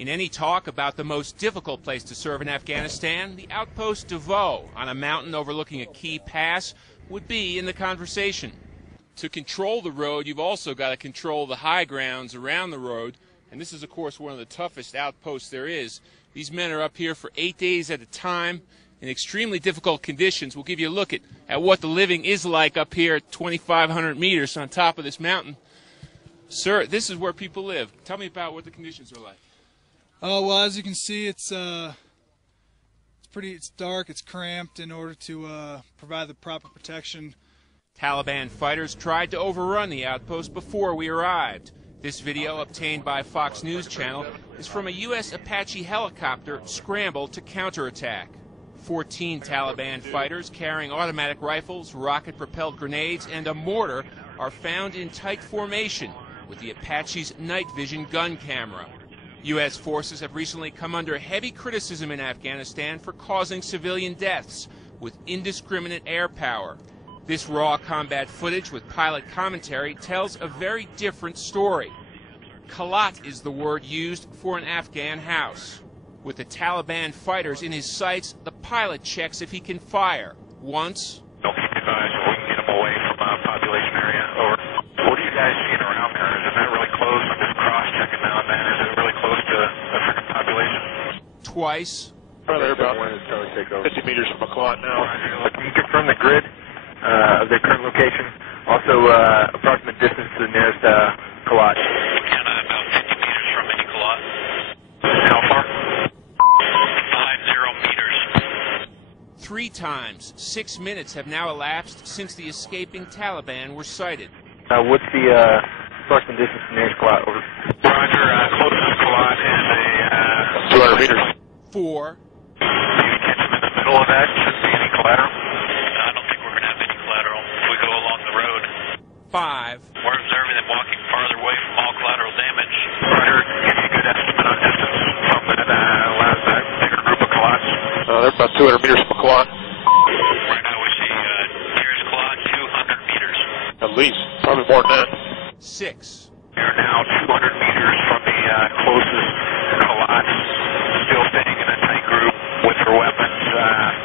In any talk about the most difficult place to serve in Afghanistan, the outpost Devo on a mountain overlooking a key pass would be in the conversation. To control the road, you've also got to control the high grounds around the road, and this is, of course, one of the toughest outposts there is. These men are up here for 8 days at a time in extremely difficult conditions. We'll give you a look at what the living is like up here at 2,500 meters on top of this mountain. Sir, this is where people live. Tell me about what the conditions are like. Well, as you can see, it's dark, it's cramped in order to provide the proper protection. Taliban fighters tried to overrun the outpost before we arrived. This video, obtained by Fox News Channel, is from a U.S. Apache helicopter scrambled to counterattack. 14 Taliban fighters carrying automatic rifles, rocket-propelled grenades, and a mortar are found in tight formation with the Apache's night vision gun camera. U.S. forces have recently come under heavy criticism in Afghanistan for causing civilian deaths with indiscriminate air power. This raw combat footage with pilot commentary tells a very different story. Kalat is the word used for an Afghan house. With the Taliban fighters in his sights, the pilot checks if he can fire. Once. Don't keep your eyes so we can get them away from population area. Over. What are you guys seeing around there? Is it really close? I'm just cross-checking now and then. Is it really close to the freaking population? Twice. They're about 50 meters from Kalat now. Can you confirm the grid of their current location? Also, approximate distance to the nearest Kalat. And about 50 meters from any Kalat. How far? 50 meters. 3 times, 6 minutes have now elapsed since the escaping Taliban were sighted. What's the approximate distance to the nearest Kalat? Over. Roger, closest Kalat is 200 meters. 4. Maybe catch them in the middle of that. Shouldn't be any collateral. I don't think we're going to have any collateral if we go along the road. 5. We're observing them walking farther away from all collateral damage. Roger, give me a good estimate on distance from that bigger group of Kalats. They're about 200 meters from Kalat. Right now we see nearest Kalat 200 meters. At least. Probably more than that. 6. They're now 200 meters from the closest Kalat, still staying in a tight group with their weapons,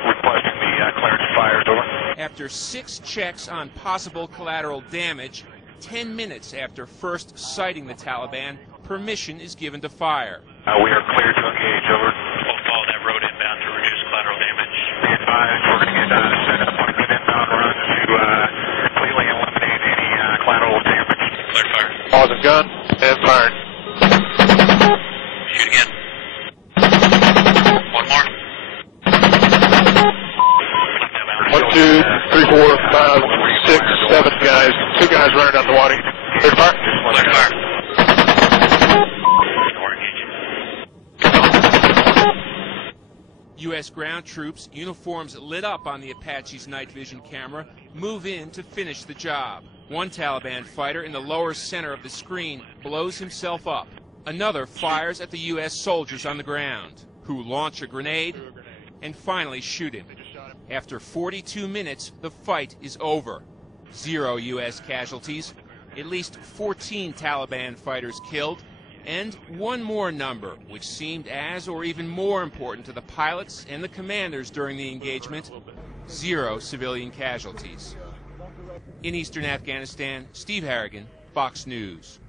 requesting the clearance fires. Over. After 6 checks on possible collateral damage, 10 minutes after first sighting the Taliban, permission is given to fire. We are clear to engage. Over. We'll follow that road inbound to reduce collateral damage. Be advised, we're going to get set up on a good inbound run to completely eliminate any collateral damage. Clear fire. Pause and gun, and firing. Shoot again. One more. 1, 2, 3, 4, 5, 6, 7 guys. 2 guys running down the water. Clear fire. Clear fire. U.S. ground troops, uniforms lit up on the Apache's night vision camera, move in to finish the job. One Taliban fighter in the lower center of the screen blows himself up. Another fires at the U.S. soldiers on the ground, who launch a grenade and finally shoot him. After 42 minutes, the fight is over. 0 U.S. casualties, at least 14 Taliban fighters killed, and one more number, which seemed as or even more important to the pilots and the commanders during the engagement: 0 civilian casualties. In eastern Afghanistan, Steve Harrigan, Fox News.